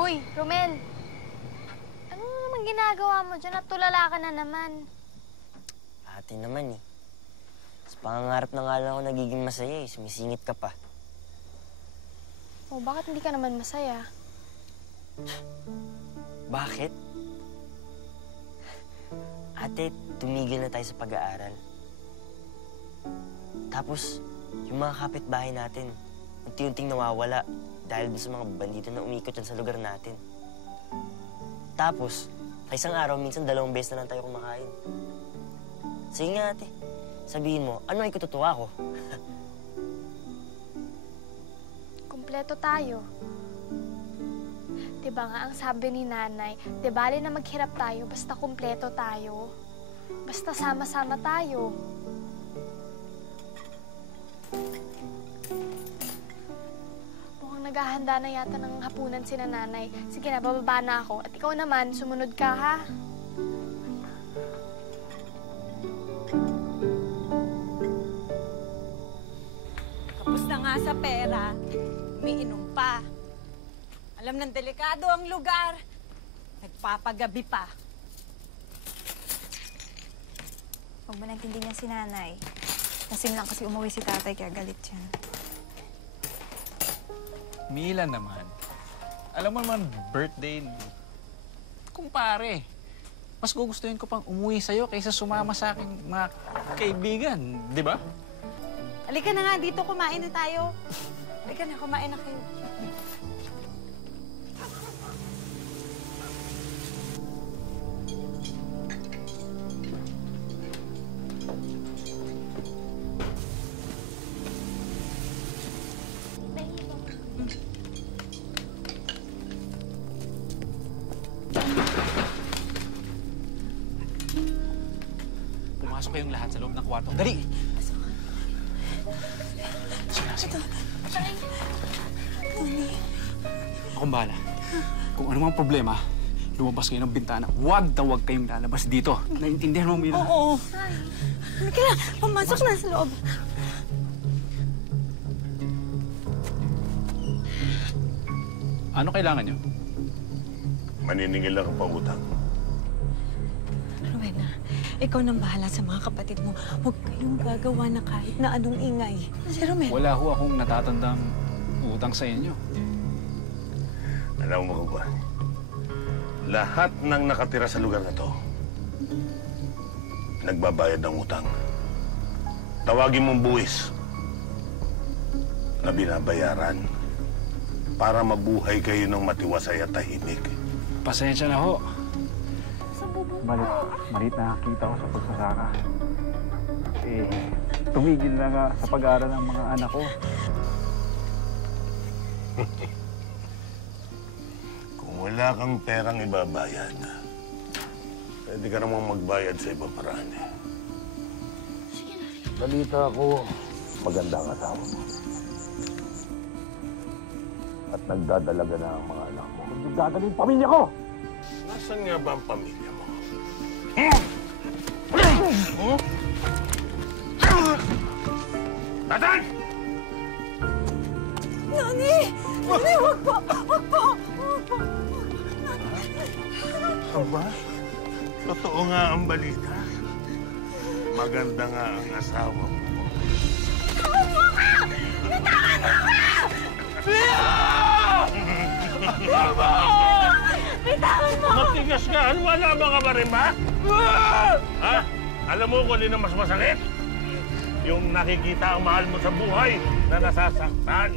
Hoy, Romel! Ano naman ginagawa mo dyan at tulala ka na naman? Ate naman eh. Sa pangangarap na nga lang ako nagiging masaya eh. Sumisingit ka pa. Oh, bakit hindi ka naman masaya? Bakit? Ate, tumigil na tayo sa pag-aaral. Tapos, yung mga kapitbahay natin, unti-unting nawawala dahil dun sa mga bandito na umikot yan sa lugar natin. Tapos, sa isang araw, minsan 2 beses na lang tayo kumakain. Sige nga, ate. Sabihin mo, ano ay kututuwa ko? Kumpleto tayo. Diba nga ang sabi ni nanay, di bali na maghirap tayo basta kumpleto tayo. Basta sama-sama tayo. Mukhang naghahanda na yata ng hapunan si nanay. Sige na, bababa na ako. At ikaw naman, sumunod ka, ha? Kapos na nga sa pera, umiinom pa. Alam ng delikado ang lugar, nagpapagabi pa. Huwag mo naintindihan si nanay. Lasing lang kasi umuwi si tatay kaya galit siya. Mila naman. Alam mo naman, birthday, kumpare. Mas gugustuhin ko pang umuwi sa'yo kaysa sumama sa aking mga kaibigan, di ba? Halika na nga dito, kumain na tayo. Halika na, kumain na kayo. Pumasok kayong lahat sa loob ng kwarto. Dali! Sige. Akong bahala. Kung ano mang problema, lumabas kayo ng bintana. Huwag na huwag kayong lalabas dito. Naintindihan mo, Mila? Oo. Halika na, pumasok na sa loob. Ano kailangan nyo? Maniningil lang ang pautang. Rowena, ikaw nang bahala sa mga kapatid mo. Huwag kayong gagawa na kahit na anong ingay. Si Romel. Wala ho akong natatandang utang sa inyo. Alam mo ba, lahat ng nakatira sa lugar na to, nagbabayad ng utang. Tawagin mong buwis na binabayaran para mabuhay kayo ng matiwasay at tahimik. Pasensya na ho. Malit na nakita ko sa pagsasaka. Tumigil na nga sa pag-aaral ng mga anak ko. Kung wala kang perang ibabayad, pwede ka namang magbayad sa ibang paraan eh. Balita ko, maganda ang asawa mo. At nagdadalaga na ang mga anak mo. Nagdadala yung pamilya ko! Nasaan nga ba ang pamilya mo? Nathan! Nani! Nani, huwag po! Huwag po! Huwag po! Aba, totoo nga ang balita. Maganda nga ang asawa mo. Bitawan mo ka! Bitawan mo ka! Bitawan mo! Matigas ka! Ano wala mga ka ba rin ba? Ha? Alam mo kung alin ang mas masakit? Yung nakikita ang mahal mo sa buhay na nasasaktan.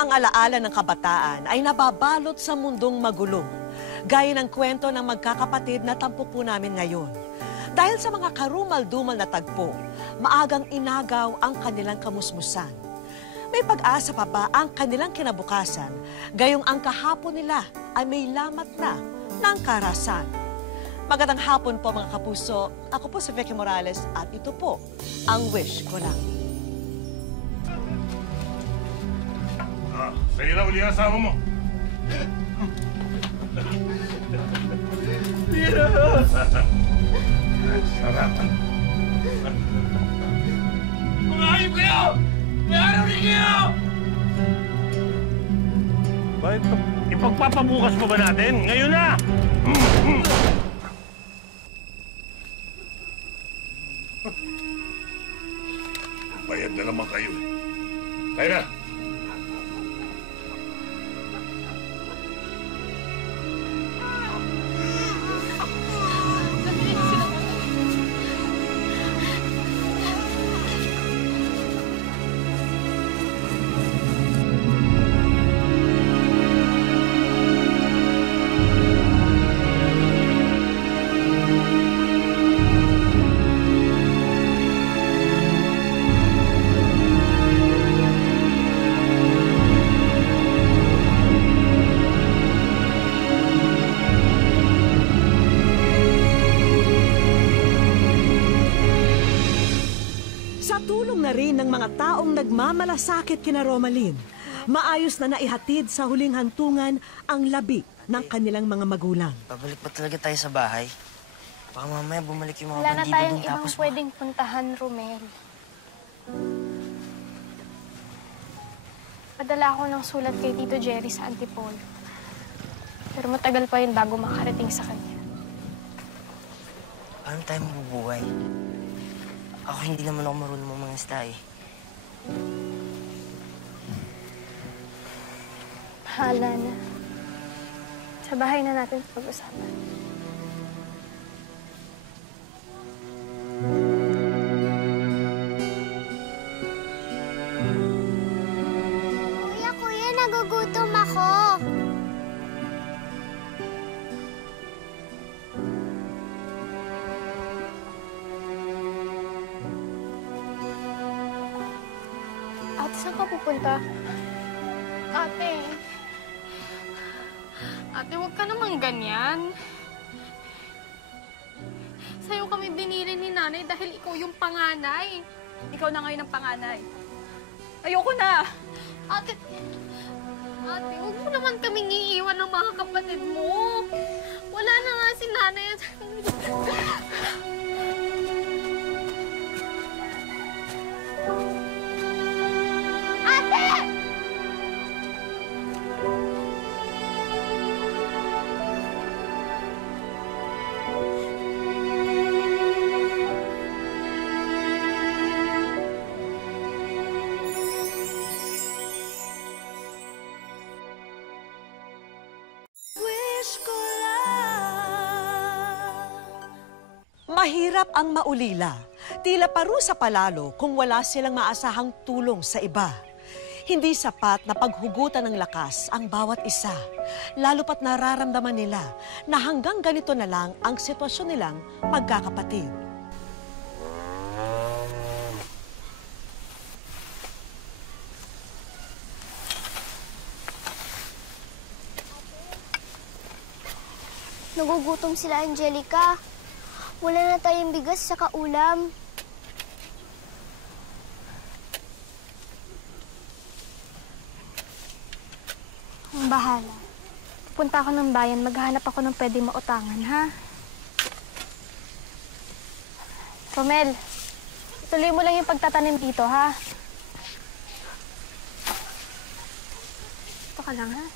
ang alaala ng kabataan ay nababalot sa mundong magulo, gaya ng kwento ng magkakapatid na tampok namin ngayon. Dahil sa mga karumal-dumal na tagpo, maagang inagaw ang kanilang kamusmusan. May pag-asa pa ba ang kanilang kinabukasan, gayong ang kahapon nila ay may lamat na ng karasan. Magandang hapon po mga kapuso. Ako po si Vicky Morales at ito po ang Wish Ko Lang. Sa'yo na uli ang asawa mo. Mira! Sarap. Mga hayop kayo! May araw rin kayo! Bakit ipagpapabukas pa ba natin? Ngayon na! Bayad na naman kayo. Kaya na! Rin ng mga taong nagmamalasakit kina Romalyn, maayos na naihatid sa huling hantungan ang labi ng kanilang mga magulang. Babalik pa talaga tayo sa bahay? Baka mamaya bumalik yung mga Wala na bandido tayong dun ibang tapos... pwedeng puntahan, Romel. Padala ako ng sulat kay Tito Jerry sa Antipolo. Pero matagal pa yun bago makarating sa kanya. Paano tayo mabubuhay? Ako hindi naman ako marunong mga isda eh. Bahala na. Sa bahay na natin pag-usapan. Kuya, nagugutom ako. Ate, saan ka pupunta? Ate. Ate, huwag ka naman ganyan. Sa'yo kami binili ni nanay dahil ikaw yung panganay. Ikaw na ngayon ang panganay. Ayoko na! Ate, huwag mo naman kaming iiwan ng mga kapatid mo. Wala na nga si nanay at... Mahirap ang maulila. Tila parusa palalo kung wala silang maasahang tulong sa iba. Hindi sapat na paghugutan ng lakas ang bawat isa. Lalo pat nararamdaman nila na hanggang ganito na lang ang sitwasyon nilang magkakapatid. Nagugutom sila, Angelica. Wala na tayong bigas sa kaulam. Ang bahala. Pupunta ako ng bayan, maghahanap ako ng pwede mautangan, ha? Romel, tuloy mo lang yung pagtatanim dito, ha? Ito ka lang, ha?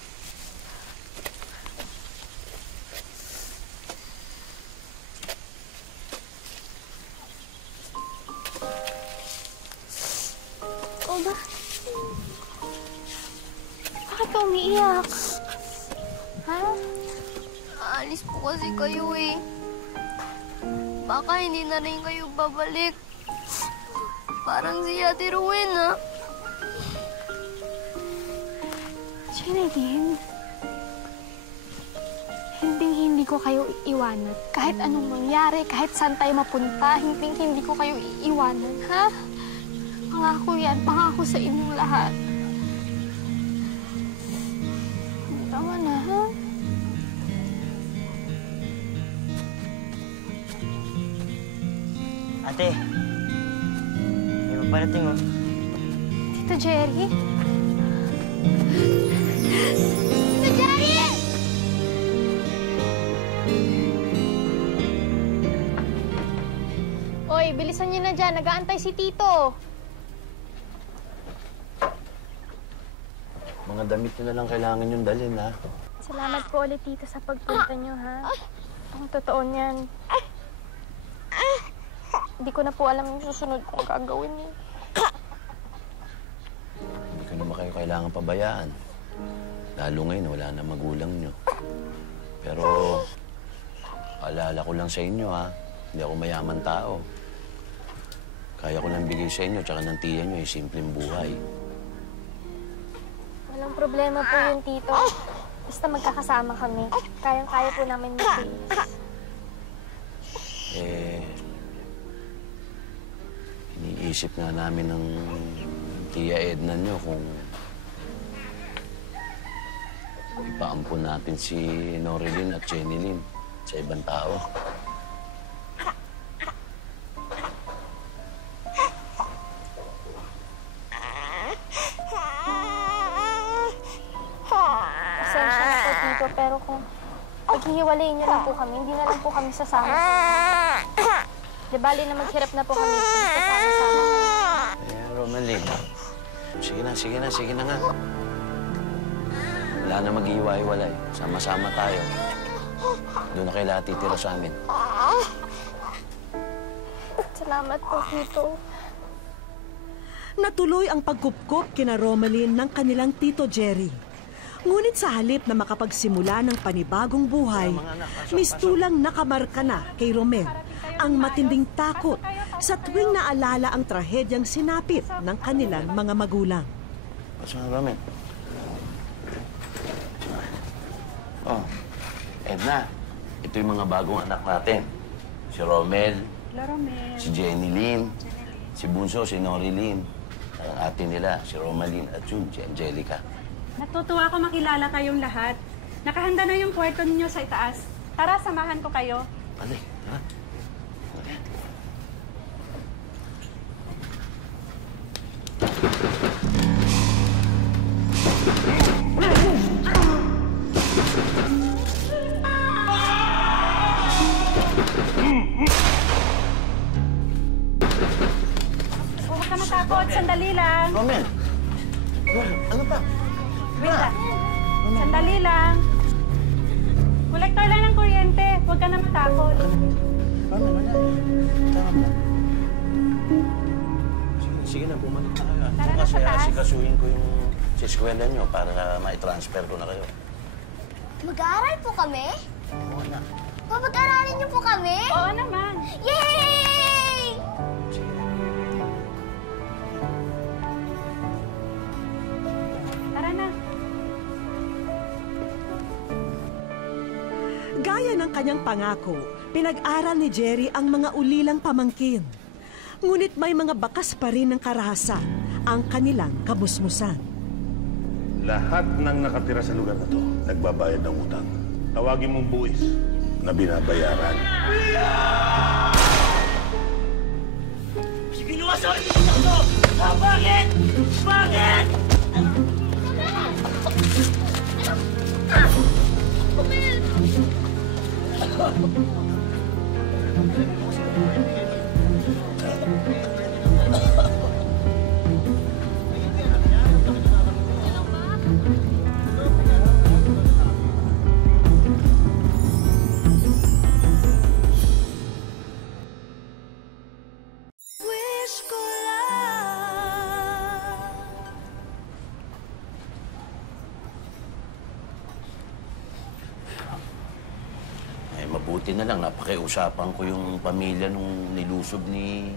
Bakit ka umiiyak? Ha? Aalis po kasi kayo eh. Baka hindi na rin kayo babalik. Parang si Ate Rowena. Jeneline, hindi ko kayo iiwanan. Kahit anong mangyari, kahit saan tayo mapunta, hindi ko kayo iiwanan, ha? Pangako yan, pangako sa inyong lahat. Tama na, ha? Ate, may paparating oh. Tito Jerry? Tito Jerry! Oy, bilisan niyo na dyan. Nag-aantay si Tito. Mga damit nyo na lang kailangan yung dalhin, ha? Salamat po ulit, Tito, sa pagpunta niyo, ha? Ang totoo niyan. Hindi ko na po alam yung susunod kong gagawin, eh. Hindi ko naman kayo kailangan pabayaan. Lalo ngayon, wala na magulang nyo. Pero, alala ko lang sa inyo, ha? Hindi ako mayaman tao. Kaya ko lang bigay sa inyo, tsaka ng tiya nyo, yung simpleng buhay. Walang problema po yun, Tito. Basta magkakasama kami. Kayang-kaya po namin mag-tiis. Iniisip nga namin ng tiya Edna nyo kung ipaampun natin si Norilyn at Jenilyn sa ibang tao. Pasensya na po, Tito, pero kung paghihiwalayin niyo lang po kami, hindi na lang po kami sasama. Di bali na maghirap na po kami kung sasama-sama kami. Romelyn, sige na nga. Wala na mag-iwa-iwalay. Sama-sama tayo. Doon na kayo lahat titira sa amin. Salamat po, Tito. Natuloy ang pagkupkop kina Romelyn ng kanilang Tito Jerry. Ngunit sa halip na makapagsimula ng panibagong buhay, mistulang nakamarka na kay Romel ang matinding takot sa tuwing naalala ang trahedyang sinapit ng kanilang mga magulang. Pasok na, Romel. Oh, Edna, ito yung mga bagong anak natin. Si Romel, si Jenilyn, si Bunso, si Norilyn. Ang ate nila, si Romalyn at June, si Angelica. Natutuwa ko makilala kayong lahat. Nakahanda na yung kwarto ninyo sa itaas. Tara, samahan ko kayo. Alay, ha? Huwag ka matakot. Sandali lang. Romel! Ano pa? Wait lang. Sandali lang. Kolektor lang ng kuryente. Huwag ka na matakot. Romel, wala. Tama mo. Sige na, bumalik na kayo. Tara na Kasi sa taas. asikasuhin ko yung sa eskwela nyo para ma-transfer ko na kayo. Mag-aaral po kami? Oo na. Papag-aralin niyo po kami? Oo naman. Yay! Sige na. Tara na. Gaya ng kanyang pangako, pinag-aral ni Jerry ang mga ulilang pamangkin. Ngunit may mga bakas pa rin ng karahasan ang kanilang kamusmusan. Lahat ng nakatira sa lugar na to, nagbabayad ng utang. Tawagin mong buwis na binabayaran. Pinuwasan niyo ito! Bakit? Bakit? Wish ko lang. Mabuti na lang, napakiusapan ko yung pamilya nung nilusob ni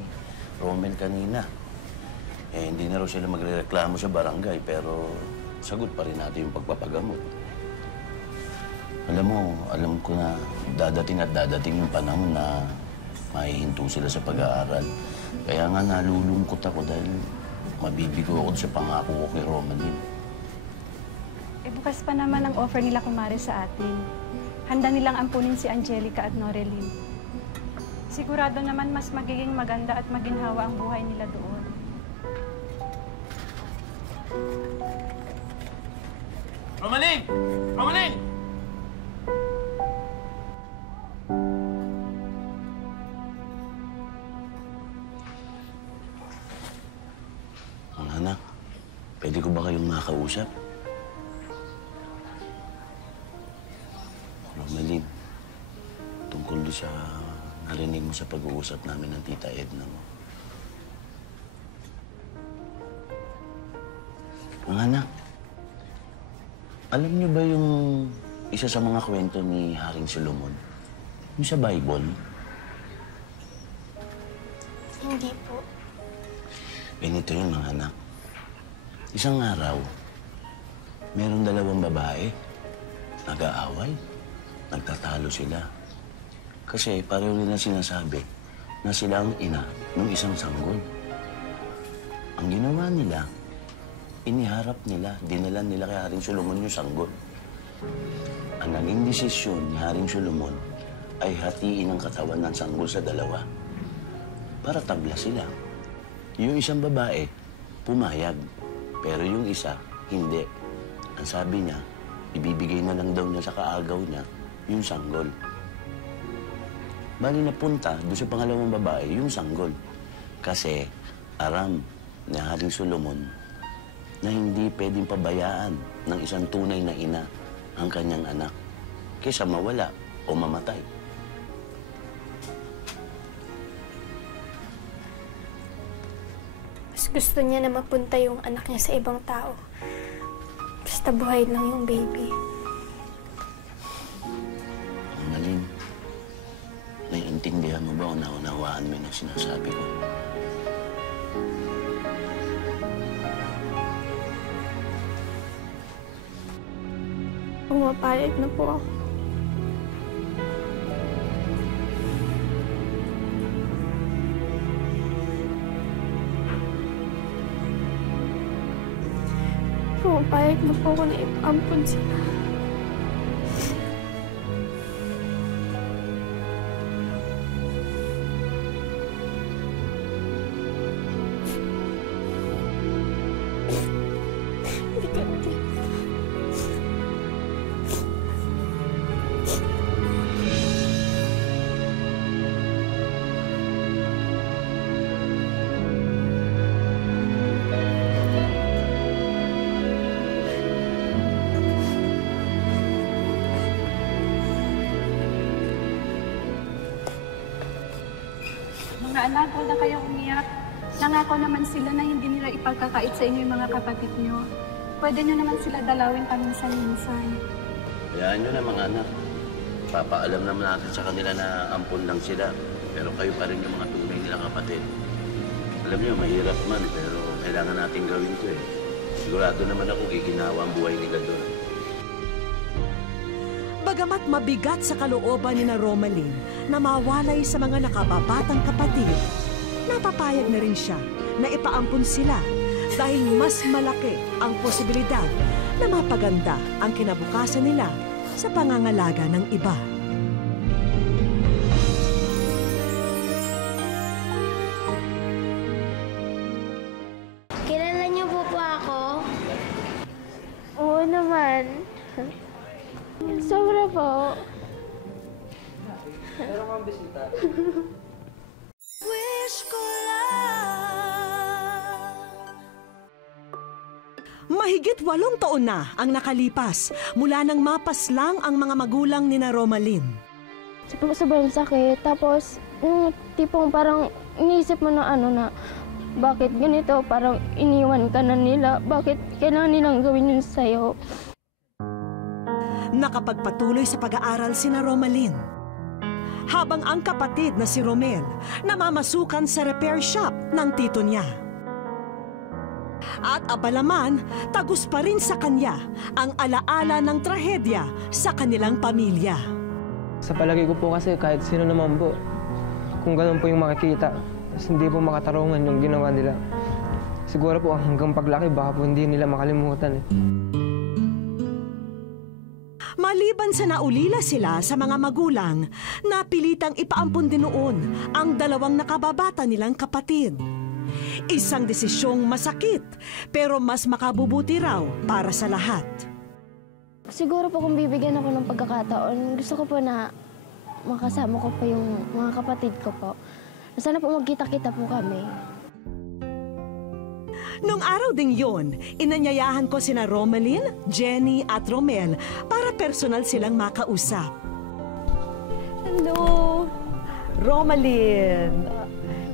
Romel kanina. Hindi na raw sila magrereklamo sa barangay, pero sagot pa rin natin yung pagpapagamot. Alam mo, alam ko na dadating at dadating yung panahon na mahihinto sila sa pag-aaral. Kaya nga nalulungkot ako dahil mabibigo ako sa pangako ko kay Romaline. Eh, bukas pa naman ang offer nila kumare sa atin. Handa nilang ampunin si Angelica at Noreline. Sigurado naman mas magiging maganda at maginhawa ang buhay nila doon. Romaline! Romaline! Ang anak, pwede ko ba kayong makausap? Romaline, tungkol doon sa narinig mo sa pag-uusap namin ng Tita Edna mo. Ang anak, alam niyo ba yung isa sa mga kwento ni Haring Solomon? Yung sa Bible? Hindi po. Ganito yun, mga anak. Isang araw, merong dalawang babae, nag-aaway, nagtatalo sila. Kasi pareho nila sinasabi na sila ang ina ng isang sanggol. Ang ginawa nila, iniharap nila, dinala nila kay Haring Solomon yung sanggol. Ang naging desisyon ni Haring Solomon ay hatiin ang katawan ng sanggol sa dalawa para tabla sila. Yung isang babae, pumayag. Pero yung isa, hindi. Ang sabi niya, ibibigay na lang daw niya sa kaagaw niya yung sanggol. Bali napunta doon sa pangalawang babae yung sanggol. Kasi aram ni Haring Solomon na hindi pwedeng pabayaan ng isang tunay na ina ang kanyang anak kaysa mawala o mamatay. Mas gusto niya na mapunta yung anak niya sa ibang tao. Basta buhay lang yung baby. Romaline, naiintindihan mo ba o naunawaan mo yung sinasabi ko? Pumapayag na po ako. Pumapayag na po ako na ipampun sila. Mga anak, huwag na kayong umiyak. Nangako naman sila na hindi nila ipagkakait sa inyo yung mga kapatid nyo. Pwede nyo naman sila dalawin paminsan-minsan. Hayaan nyo na mga anak. Papaalam naman natin sa kanila na ampun lang sila. Pero kayo pa rin yung mga tunay nilang kapatid. Alam niyo, mahirap man, pero kailangan natin gawin to eh. Sigurado naman ako giginawa ang buhay nila doon. Bagamat mabigat sa kalooban ni na Romaline na mawalay sa mga nakababatang kapatid, napapayag na rin siya na ipaampun sila dahil mas malaki ang posibilidad na mapaganda ang kinabukasan nila sa pangangalaga ng iba. Kilala niyo po ako? Oo naman. Sobra po. Wish ko Mahigit 8 taon na ang nakalipas mula nang mapaslang ang mga magulang ni na Romaline. Sobrang sakit. Tapos, yung tipong parang iniisip mo na na bakit ganito? Parang iniwan ka na nila. Bakit kailangan nilang gawin yun sa'yo? Nakapagpatuloy sa pag-aaral si na Romaline. Habang ang kapatid na si Romel namamasukan sa repair shop ng tito niya. At abalaman, tagus pa rin sa kanya ang alaala ng trahedya sa kanilang pamilya. Sa palagay ko po kasi kahit sino naman po, kung ganun po yung makikita, hindi po makatarungan yung ginawa nila. Siguro po hanggang paglaki, baka po hindi nila makalimutan. Maliban sa naulila sila sa mga magulang, napilitang ipaampun din noon ang dalawang nakababata nilang kapatid. Isang desisyong masakit, pero mas makabubuti raw para sa lahat. Siguro po kung bibigyan ako ng pagkakataon, gusto ko po na makasama ko po yung mga kapatid ko po. Sana po magkita-kita po kami. Nung araw ding yon, inanyayahan ko sina Romalyn, Jenny at Romel para personal silang makausap. Hello! Romalyn!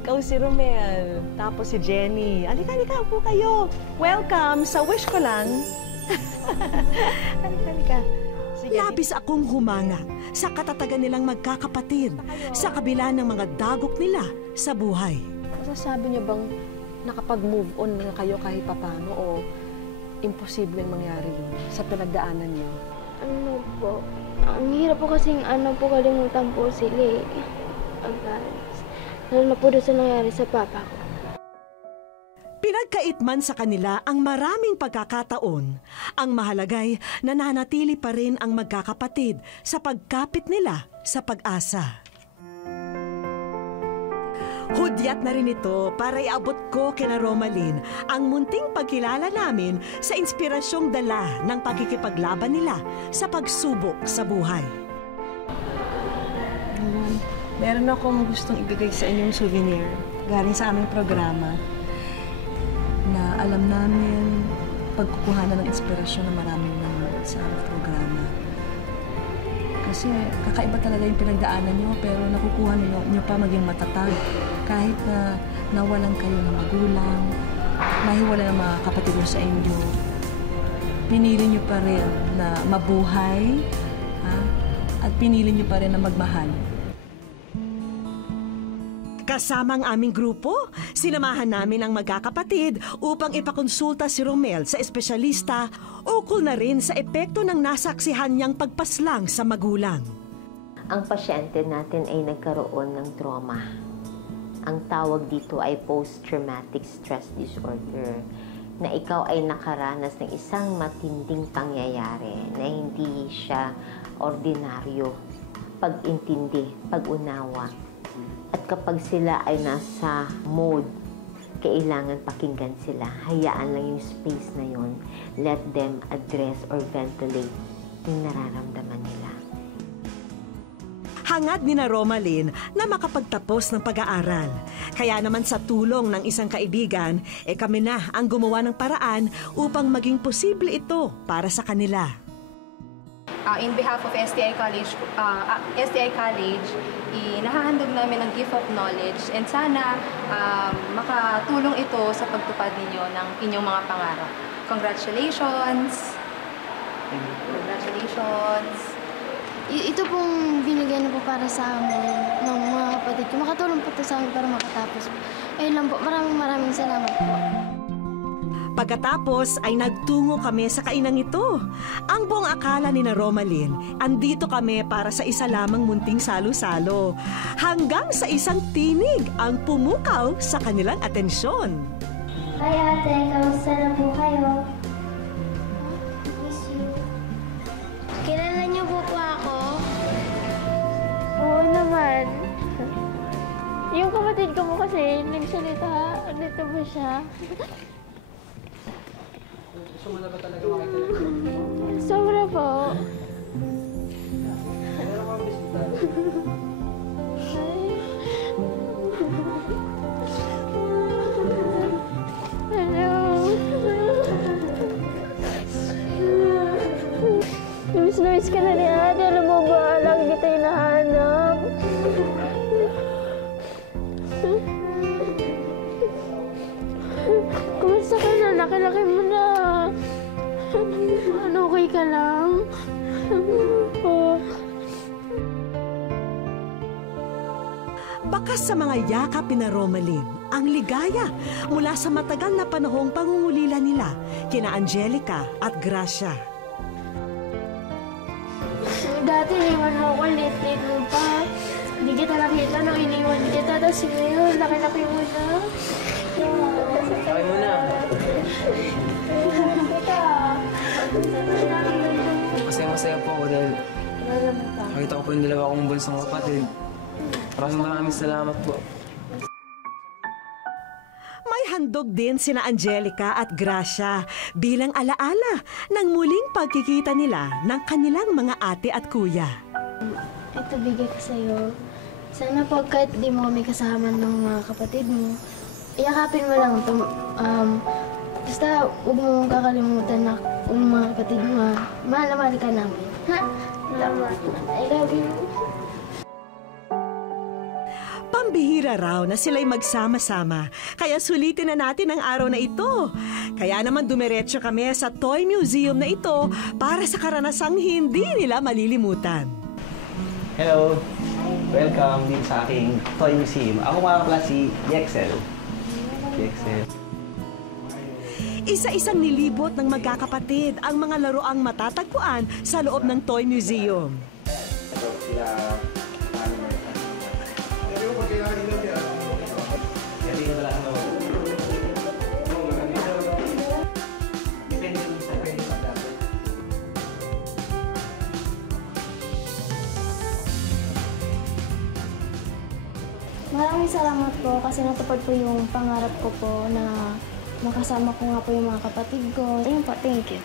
Ikaw si Romel, tapos si Jenny. Halika po kayo. Welcome sa Wish Ko Lang. Halika. Labis akong humanga sa katatagan nilang magkakapatid sa kabila ng mga dagok nila sa buhay. Masasabi niyo bang nakapag-move on na kayo kahit papano o imposibleng mangyari yun sa pinagdaanan niyo? Ano po? Ang hirap po kasing kalimutan po sila eh. Lalo na po doon sa nangyari sa papa ko. Pinagkait man sa kanila ang maraming pagkakataon, ang mahalagay nananatili pa rin ang magkakapatid sa pagkapit nila sa pag-asa. Hudyat na rin ito para iabot ko kina Romalyn ang munting pagkilala namin sa inspirasyong dala ng pagkikipaglaban nila sa pagsubok sa buhay. Meron akong gustong ibigay sa inyong souvenir galing sa aming programa na alam namin pagkukuhanan ng inspirasyon ng maraming nanonood sa aming programa. Kasi kakaiba talaga yung pinagdaanan nyo, pero nakukuha nyo pa maging matatag. Kahit na nawalan kayo ng magulang, nahiwala ng mga kapatid nyo sa inyo, pinili nyo pa rin na mabuhay, at pinili nyo pa rin na magmahal. Kasama ang aming grupo, sinamahan namin ang magkakapatid upang ipakonsulta si Romel sa espesyalista ukol na rin sa epekto ng nasaksihan niyang pagpaslang sa magulang. Ang pasyente natin ay nagkaroon ng trauma. Ang tawag dito ay post-traumatic stress disorder, na ikaw ay nakaranas ng isang matinding pangyayari na hindi siya ordinaryo, pag-intindi, pag-unawa. At kapag sila ay nasa mode, kailangan pakinggan sila. Hayaan lang yung space na yon. Let them address or ventilate yung nararamdaman nila. Hangad ni na Romalyn na makapagtapos ng pag-aaral. Kaya naman sa tulong ng isang kaibigan, kami na ang gumawa ng paraan upang maging posible ito para sa kanila. In behalf of STI College, nahahandog namin ang gift of knowledge and sana makatulong ito sa pagtupad ninyo ng inyong mga pangarap. Congratulations! Congratulations! Ito pong binigyan na po para sa amin ng mga kapatid ko. Makatulong po ito sa amin para makatapos. Ayun lang po. Maraming salamat po. Pagkatapos ay nagtungo kami sa kainang ito. Ang buong akala ni na Romalyn, andito kami para sa isa lamang munting salo-salo. Hanggang sa isang tinig ang pumukaw sa kanilang atensyon. Hi ate, kamusta na po kayo? Miss you. Kilala niyo po ako? Oo naman. Yung kapatid ko po kasi nagsalita. Dito ba siya? Gusto mo na ba talaga makikita? Sobra po. Meron kang bisita. Hello. Namiss ka na ni ate. Alam mo ba, lagi kita hinahanap. Kumusta ka na? Laki-laki mo na. Ano, okay ka lang? Bakas sa mga yakap ni na Romalyn ang ligaya mula sa matagal na panahong pangungulila nila kina Angelica at Gracia. Dati iniwan mo ako, late mo pa. Hindi kita nakita nung iniwan kita. Tapos ngayon, laki-laki mo na. Sakay mo na. Masaya-masaya po ako dahil nakita ko po yung dalawa kong bunsong kapatid. Maraming salamat po. May handog din sina Angelica at Gracia bilang alaala ng muling pagkikita nila ng kanilang mga ate at kuya. Ito, bigay ko sa'yo. Sana po kahit di mo kami kasama ng mga kapatid mo, iyakapin mo lang ito. Basta huwag mo kakalimutan na kung mga kapatid mo, mahal na mahal ka namin. Ha? Salamat. I love you. Pambihira raw na sila'y magsama-sama, kaya sulitin na natin ang araw na ito. Kaya naman dumiretso kami sa Toy Museum na ito para sa karanasang hindi nila malilimutan. Hello! Welcome din sa aking Toy Museum. Ako nga pala si Yexel. Yexel. Isa-isang nilibot ng magkakapatid ang mga laruang matatagpuan sa loob ng Toy Museum. Ito sila. Maraming salamat po kasi natupad po yung pangarap ko po na makasama ko nga po yung mga kapatid ko. Ayun po, thank you.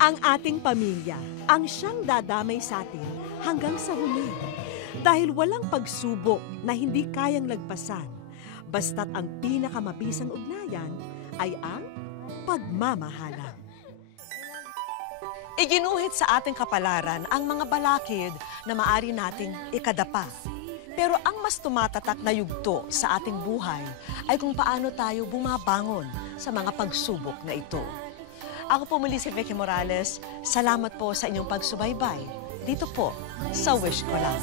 Ang ating pamilya ang siyang dadamay sa atin hanggang sa huli. Dahil walang pagsubok na hindi kayang lagpasan, basta't ang pinakamabisang ugnayan ay ang pagmamahalan. Iginuhit sa ating kapalaran ang mga balakid na maari nating ikadapa. Pero ang mas tumatatak na yugto sa ating buhay ay kung paano tayo bumabangon sa mga pagsubok na ito. Ako po muli si Vicky Morales. Salamat po sa inyong pagsubaybay. Dito po sa Wish Ko Lang.